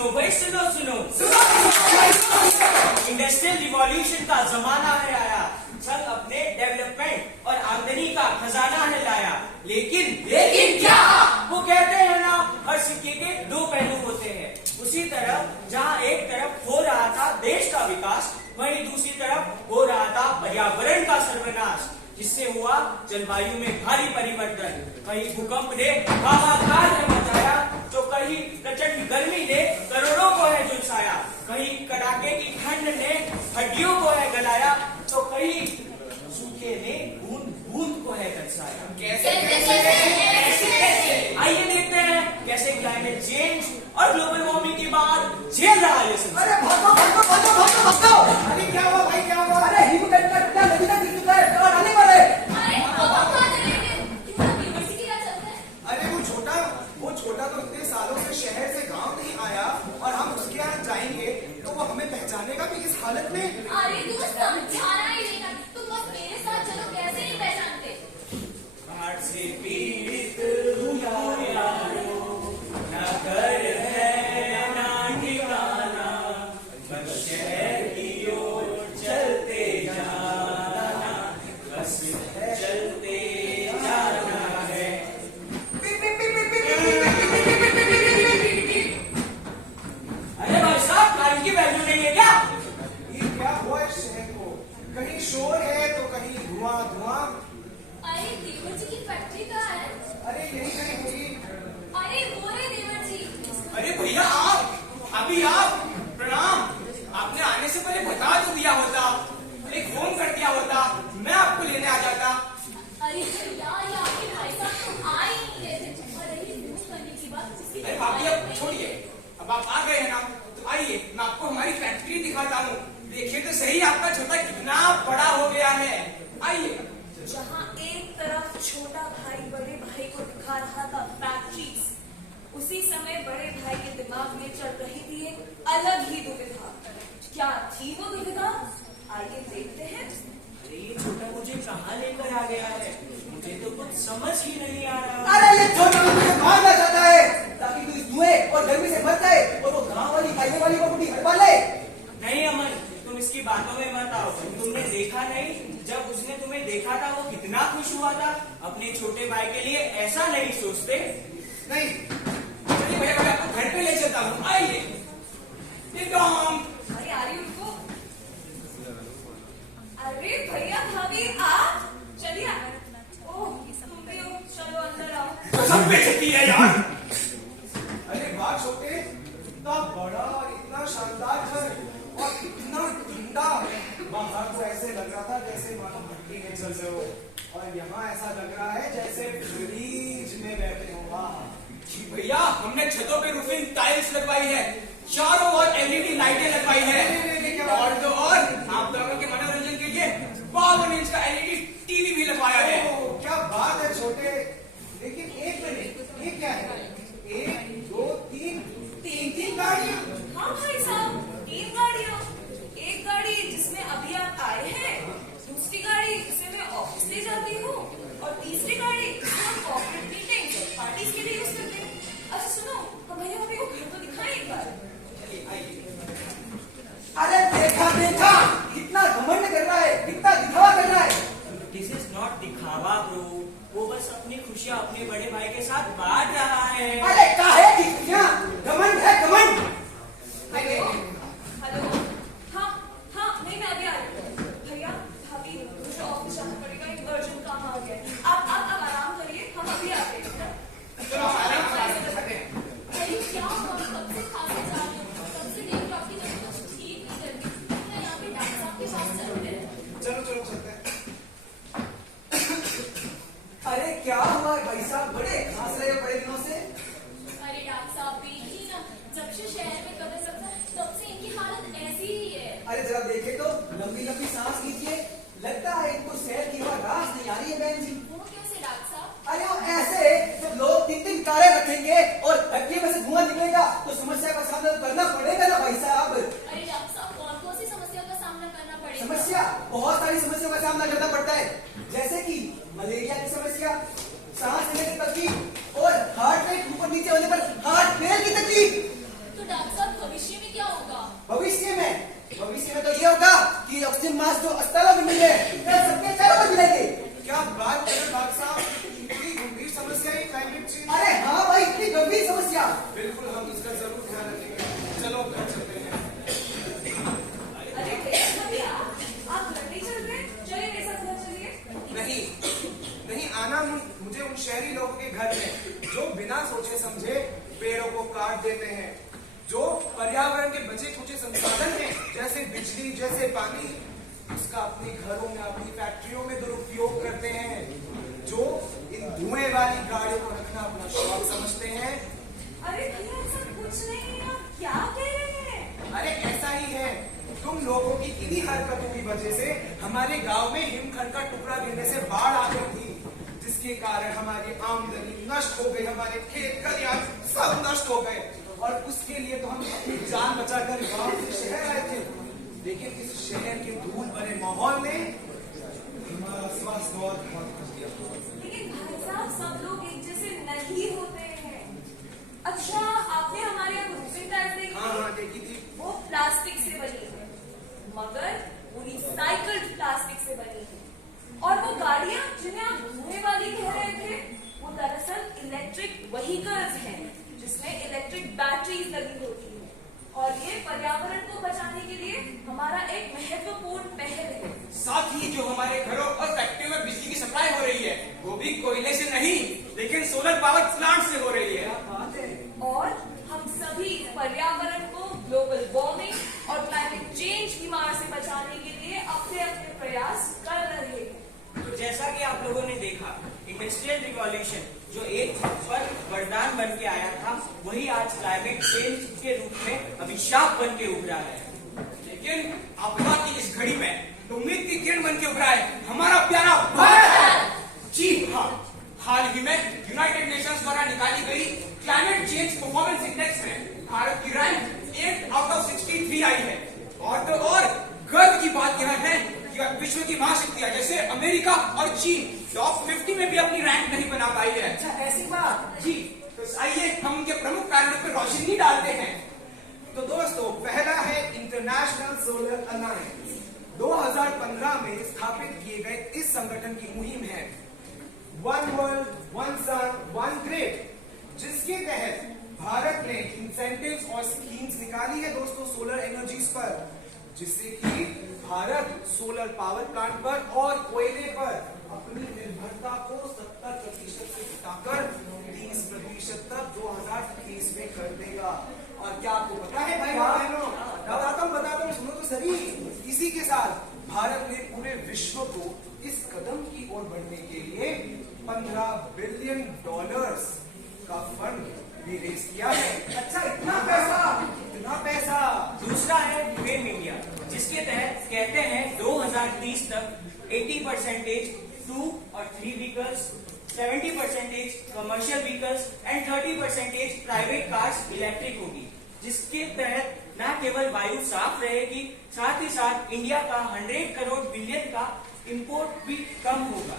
सुनो भाई, सुनो सुनो। इंडस्ट्रियल रिवॉल्यूशन का जमाना है आया, छल अपने डेवलपमेंट और आमदनी का खजाना है लाया। लेकिन क्या? वो कहते हैं ना, हर सिक्के के दो पहलू होते हैं। उसी तरफ जहाँ एक तरफ हो रहा था देश का विकास, वहीं दूसरी तरफ हो रहा था पर्यावरण का सर्वनाश, जिससे हुआ जलवायु में भारी परिवर्तन। कहीं भूकंप ने हाहाकार मचाया, तो कहीं प्रचंड गर्मी ने करोड़ों को है झुलसाया। कहीं कड़ाके की ठंड ने हड्डियों को है गलाया, तो कहीं सूखे ने बूंद बूंद को है तरसाया। कैसे? आइए देखते हैं कैसे क्लाइमेट चेंज और ग्लोबल वार्मिंग के बाद झेल रहा है। अरे भागो भागो भागो भागो भागो! अरे क्या हुआ भाई, क्या हुआ? अरे हिमकंड का टीला नदी तक गिर चुका है, और आने वाला है। अरे वो छोटा तो इतने सालों से शहर से गांव नहीं आया, और हम उसके यहाँ जाएंगे तो वो हमें पहचानेगा भी इस हालत में। अरे तू समझाना ही नहीं ना, तुम बस मेरे साथ चलो, कैसे नहीं पहचानते। बाढ़ से पीड़ित न घर है ना ठिकाना, बस शहर की ओर चलते जाना, बस चलते जाना है। अरे भाई साहब, टाइम की वैल्यू नहीं है क्या? ये क्या हुआ इस शहर को? कहीं शोर है तो कहीं धुआं धुआं। अरे देवर जी की फैक्ट्री कहाँ है? अरे यही कहीं होगी। अरे वो रे देवर जी। अरे भैया आप, अभी आप, प्रणाम। आपने आने से पहले बता तो दिया होता, एक फोन कर दिया होता, मैं आपको लेने आ जाता। अरे भैया, ये आपके भाई साहब तो आ ही नहीं रहे थे, और रही न्यूज़ करने की बात, उसकी अरे भाभी अब छोड़िए, अब आप आ गए हैं ना, तो आइए मैं आपको हमारी फैक्ट्री दिखाता हूँ। देखिए तो सही आपका छोटा कितना बड़ा हो गया है। आइए। जहाँ एक तरफ छोटा भाई बड़े भाई को दिखा रहा था फैक्ट्रीज, उसी समय बड़े भाई के दिमाग में चल रही थी एक अलग ही दुविधा। क्या थी वो दुविधा? आइए देखते हैं। अरे ये छोटा मुझे कहाँ लेकर आ गया है, मुझे तो कुछ समझ ही नहीं आ रहा। अरे ये छोटा मुझे मारना चाहता है, ताकि तू इस धुएं और गर्मी से मर जाए, और वो गाँव वाली खाने वाली बबूटी हड़पा ले। नहीं अमन, तुम इसकी बातों में मत आओ। तुमने देखा नहीं, जब उसने तुम्हें देखा था वो कितना खुश हुआ था। अपने छोटे भाई के लिए ऐसा नहीं सोचते। नहीं, चलिए भैया मैं आपको घर पे ले चलता हूँ। आइए। अरे आ रही उनको। अरे भैया भाभी आप चलिए। ओह तुम भी हो, चलो अंदर आओ। सब बेइज्जती है यार। अरे वाह छोटे, इतना बड़ा और इतना शानदार घर, और इतना ठंडा। बाहर तो ऐसे लग रहा था जैसे मानो भट्टी में चल रहे हो, और यहाँ ऐसा लग रहा है जैसे फ्रीज में बैठे हो। वाह जी भैया, हमने छतों पे रूफिंग टाइल्स लगवाई है, चारों ओर एलईडी लाइटें लगवाई है, और तो और आप लोगों के मनोरंजन के लिए 52 इंच का एलईडी टीवी भी लगवाया है। ओह, क्या बात है छोटे। लेकिन एक मिनट, ये क्या है? 1 2 3 तीन गाड़ियां। हाँ भाई साहब, 3 गाड़ियाँ। एक गाड़ी जिसमें अभी आप आए हैं, दूसरी गाड़ी जिसे मैं ऑफिस ले जाती हूँ, और तीसरी गाड़ी जिसे हम कॉर्पोरेट मीटिंग्स और पार्टीज के लिए यूज करते हैं। अच्छा सुनो, हम भैया भाभी को घर तो दिखाएं एक बार। चलिए आइए। अरे देखा देखा, कितना घमंड कर रहा है, कितना दिखावा कर रहा है। दिस इज नॉट दिखावा ब्रो, वो बस अपनी खुशियाँ अपने बड़े भाई के साथ बांट रहा है। अरे काहे की खुशियां? घमंड है घमंड। Hello hello. हाँ हाँ, नहीं मैं अभी आ रही हूँ। भैया भाभी मुझे ऑफिस जाना पड़ेगा, एक अर्जेंट काम आ गया है। आप आराम करिए, हम अभी आते हैं। चलो आराम से बैठते हैं। अरे क्या हुआ, कब से खाने जा रही हो, कब से देख रही हूँ, आपकी तबीयत कुछ ठीक नहीं कर रही। मैं यहाँ पे डॉक्टर साहब के पास चलते हैं। चलो चलो चलते हैं। अरे क्या हुआ भाई साहब, बड़े खांस रहे हो बड़े दिनों से। अरे डॉक्टर साहब देखिए ना, जब से शहर में कदम रखा तब से इनकी हालत ऐसी ही है। अरे जरा देखे तो, लंबी लंबी सांस लीजिए, लगता है इनको शहर की हवा रास नहीं आ रही है बहन जी। वो कैसे डॉक्टर साहब? अरे वो ऐसे जब लोग 3-3 कारें रखेंगे और फैक्ट्री में से धुआं निकलेगा, तो समस्या का सामना करना पड़ेगा ना भाई साहब। अरे डॉक्टर साहब, कौन कौन सी समस्या का सामना करना पड़ेगा? समस्या, बहुत सारी समस्याओं का सामना करना पड़ता है, जैसे कि मलेरिया की समस्या, सांस लेने की तकलीफ, और हार्ट रेट ऊपर नीचे होने पर हार्ट फेल की तकलीफ। तो डॉक्टर साहब साथ देते हैं, जो पर्यावरण के बचे कुचे संसाधन हैं जैसे बिजली, जैसे पानी, उसका अपने घरों में, अपनी फैक्ट्रियों में दुरुपयोग करते हैं, जो इन धुएं वाली गाड़ियों को रखना अपना शौक समझते हैं। अरे भैया ऐसा कुछ नहीं है, आप क्या कह रहे हैं? अरे ऐसा ही है, तुम लोगों की इन्हीं हरकतों की वजह से हमारे गांव में हिमखंड का टुकड़ा गिरने से बाढ़ आ गई थी, जिसके कारण हमारी आमदनी नष्ट हो गई, हमारे खेत खलिहान सब नष्ट हो गए, और उसके लिए तो हम अपनी जान बचाकर गांव से शहर आए थे, लेकिन इस शहर के धूल भरे माहौल ने हमारा स्वास्थ्य और खराब कर दिया। लेकिन भाई साहब, सब लोग एक जैसे नहीं होते हैं। अच्छा, आपने हमारे यहाँ रूफिंग टाइल्स देखी? हाँ देखी थी। वो प्लास्टिक से बनी है, मगर वो रिसाइकल्ड प्लास्टिक से बनी है। और वो गाड़ियां जिन्हें आप धुएं वाली कह रहे थे, वो दरअसल इलेक्ट्रिक व्हीकल्स हैं, जिसमें इलेक्ट्रिक बैटरीज लगी होती है। और ये पर्यावरण को बचाने के लिए हमारा एक महत्वपूर्ण पहल है। साथ ही जो हमारे घरों और फैक्ट्रियों में बिजली की सप्लाई हो रही है, वो भी कोयले से नहीं, लेकिन सोलर पावर प्लांट से हो रही है। और हम सभी पर्यावरण को ग्लोबल वार्मिंग और क्लाइमेट चेंज की मार से बचाने के लिए अपने अपने प्रयास कर रहे हैं। तो जैसा कि आप लोगों ने देखा, इंडस्ट्रियल रिवॉल्यूशन जो एक पर वरदान बन के आया था, वही आज क्लाइमेट चेंज के रूप में अभिशाप बन के उभरा है। लेकिन आपदा की इस घड़ी में उम्मीद की किरण बन के उभरा है हमारा प्यारा भारत। जी हाँ, हाल ही में यूनाइटेड नेशंस द्वारा निकाली गई क्लाइमेट चेंज परफॉर्मेंस इंडेक्स में भारत की रैंक 8 आउट ऑफ 63 आई है। और तो और गर्व की बात यह है कि विश्व की महाशक्तियां जैसे अमेरिका और चीन टॉप 50 में भी अपनी रैंक नहीं बना पाई है। अच्छा ऐसी बात। जी, तो आइए हम उनके प्रमुख कारणों पर रोशनी डालते हैं। तो दोस्तों, पहला है इंटरनेशनल सोलर अलायंस। 2015 में स्थापित किए गए इस संगठन की मुहिम है one world one sun one grid, जिसके तहत भारत ने इंसेंटिव्स और स्कीम्स निकाली है दोस्तों सोलर एनर्जीज पर, जिससे कि भारत सोलर पावर प्लांट पर और कोयले पर अपनी निर्भरता को 70% से घटाकर 30% तक 2030 में कर देगा। और क्या आपको पता है भाई बहनों, बताता हूँ, सुनो तो सही। इसी के साथ भारत ने पूरे विश्व को इस कदम की ओर बढ़ने के लिए $15 बिलियन का फंड भी रेज किया है। अच्छा इतना पैसा। दूसरा है फेम इंडिया, जिसके तहत कहते हैं 2030 तक 80% 2 और 3 vehicles, 70% commercial vehicles and 30% private cars electric होगी, जिसके तहत न केवल वायु साफ रहेगी, साथ ही साथ इंडिया का 100 करोड़ बिलियन का इंपोर्ट भी कम होगा।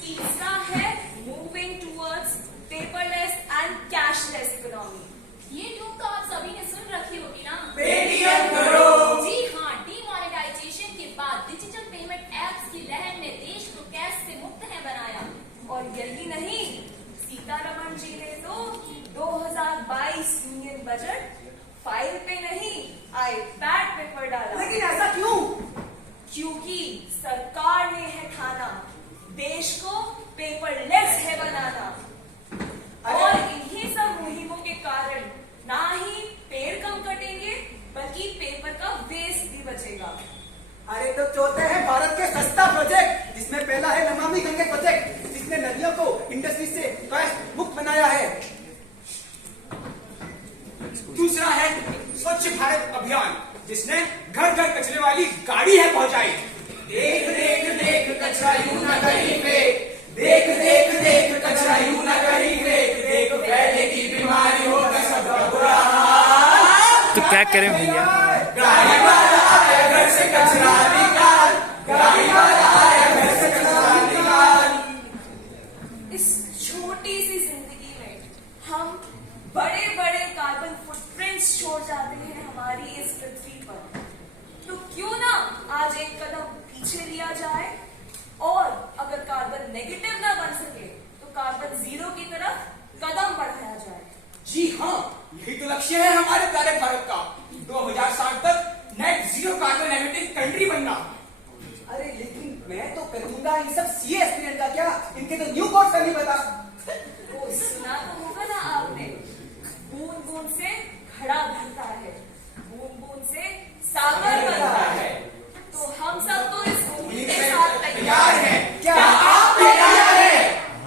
तीसरा है moving towards paperless and cashless economy. ये ट्यूब तो आप सभी ने सुन रखी होगी ना? पेटीएम करो। जी हाँ, डीमोनेटाइजेशन के बाद डिजिटल पेमेंट एप्स की लहर ने देश को कैश से मुक्त है बनाया। और यही नहीं, सीतारमण जी ने तो 2022 यूनियन बजट फाइल पे नहीं, आईपैड पे पर डाला। लेकिन ऐसा क्यों? क्योंकि सरकार ने है ठाना देश को पेपरलेस है बनाना। और इन्हीं सब मुहिमों के कारण ना ही पेड़ कम कटेंगे, बल्कि पेपर का वेस्ट भी बचेगा। अरे तो चौथे है भारत के सस्ता प्रोजेक्ट, जिसमें पहला है नमामि गंगे प्रोजेक्ट, जिसने नदियों को इंडस्ट्री से प्लास्टिक मुक्त बनाया है। दूसरा है स्वच्छ भारत अभियान, जिसने घर घर कचरे वाली गाड़ी है पहुंचाई। देख देख देख कचरा यूं ना कहीं फेंक, देख देख देख कचरा यूं ना कहीं फेंक, देख फैलेगी बीमारी होगा सबका बुरा हाल। तो क्या करें भैया? गाड़ी वाला आया घर से कचरा निकाल, गाड़ी वाला आया घर से कचरा निकाल। इस छोटी सी जिंदगी में हम बड़े बड़े कार्बन फुटप्रिंट्स छोड़ जाते हैं हमारी इस पृथ्वी पर। तो क्यों ना आज एक कदम पीछे लिया जाए, और अगर कार्बन नेगेटिव ना बन सके तो कार्बन जीरो की तरफ कदम बढ़ाया जाए। जी हाँ, यही तो लक्ष्य है हमारे प्यारे भारत का, 2060 तक net zero carbon emitting country बनना। अरे लेकिन मैं तो करूंगा इन सब सीए एस्पिरेंट का क्या, इनके तो न्यू कोर्स का नहीं पता। वो सुना तो होगा ना आपने, बूंद बूंद से घड़ा भरता है, बूंद बूंद से सागर बनता है। तो हम सब तो इस